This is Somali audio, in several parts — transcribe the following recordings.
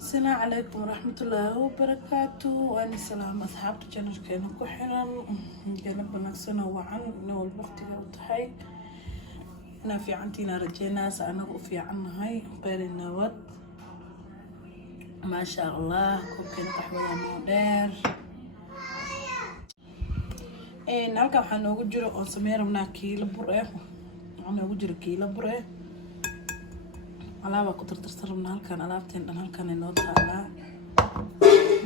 السلام عليكم ورحمة الله وبركاته. وأنا سلام أصحاب جنر كانوا كحرا جنب نفسنا وعن نو الوقت وتحي أنا في عندنا رجينا أنا في عنا هاي غير النواد ما شاء الله كوكين قحوة مودير نالك waxaan ugu jiro oo sameeynaa kiilo bur ah waxaan ugu jiro kiilo bur ah alaaba ku tartarnaa halkan alaabteen dhan halkan inoo taala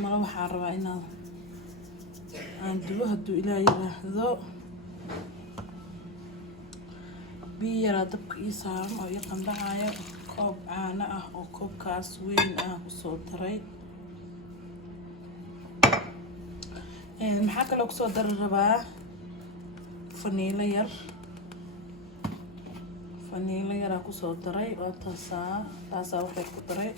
ma waxaan rabaa inaan dubo haduu ilaahay yiraahdo biyo dabka ii saaran oo ii qandhacayo koob caano ah oo koobkaas weyn ah ku soo daray maxaa kale ku soo dar rabaa faniila yar ku soo daray oo taasa waxay ku daray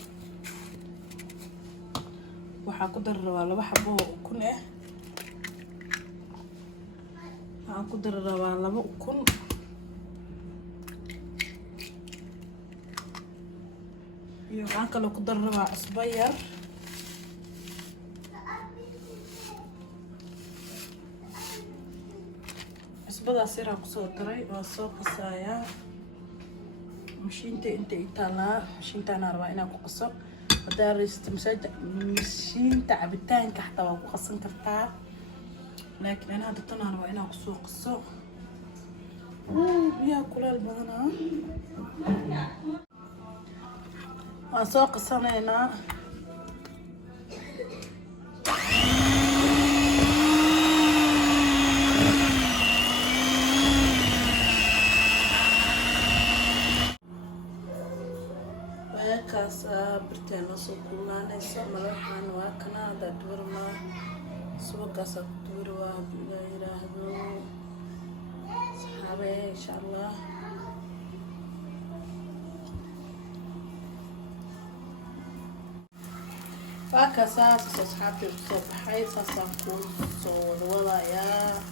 waxa ku dar rabaa laba xabo ukun ah waxaan ku dar rabaa laba ukun iyo waxaan kale ku dar rabaa cusbo yar cusbadaas yaraa ku soo daray waa soo qasayaa mashiinta inta intaa mashiintaana rabaa inaan ku qaso hadaa raysta mashiinta cabitaanka xataa waa ku qasan kartaa laakiin anaa hadda tanaan rabaa inaan ku soo qaso biyaha kuleel badanaa waan soo qasanaynaa برتين نصو كلنا نسا ملحان واكنا دا دورنا سوكاسا دوروا بلا يراهدو صحابي إن شاء الله فاكاسا صحابي بصوب حي ساسا كون صور ولا يا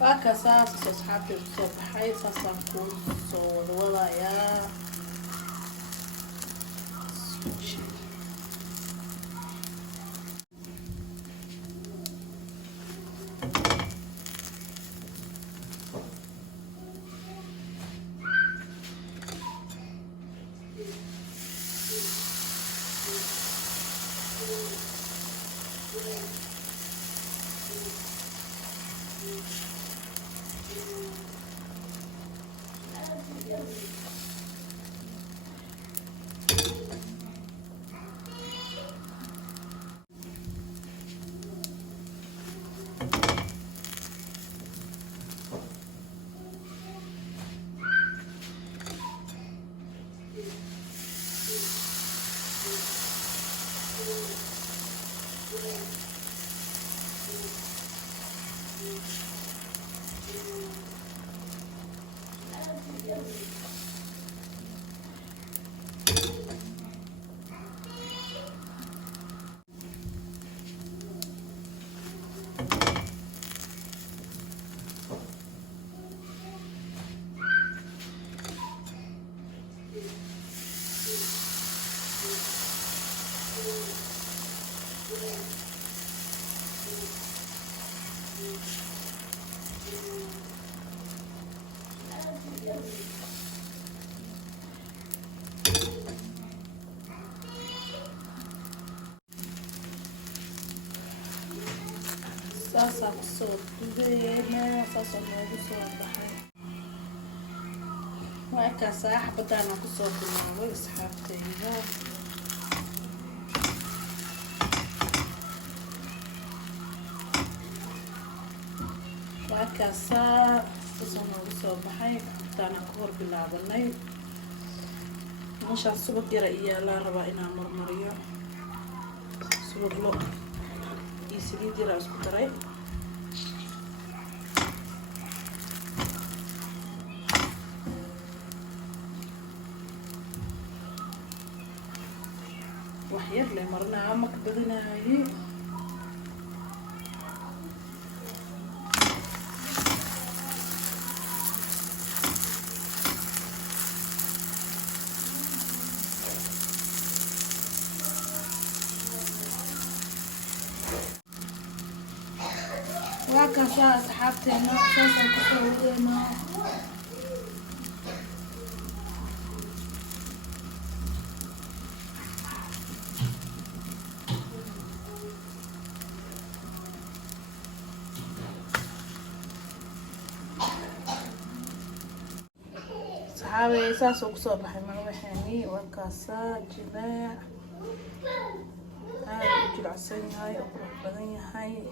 فاكاسا صحابي بصوب حي ساسا كون صور ولا يا ساسا كسور دبينا ساسا نوغو سور بحي وهكذا حبتانا كسور دماغو اسحابتينا وهكذا ساسا نوغو سور بحي حبتانا كهور بلعبناي مشان سبق يرأيي لا ربا إنا مرمريو سبق لو saliid yar isku daray wax yar le marnaa ma ka badanahay وهكذا أصحابتنا أساسا كسوينا صحابي ساس وكسو بحي مروحيني وهكذا جماع هاي وجل عساني هاي أقرب بدني هاي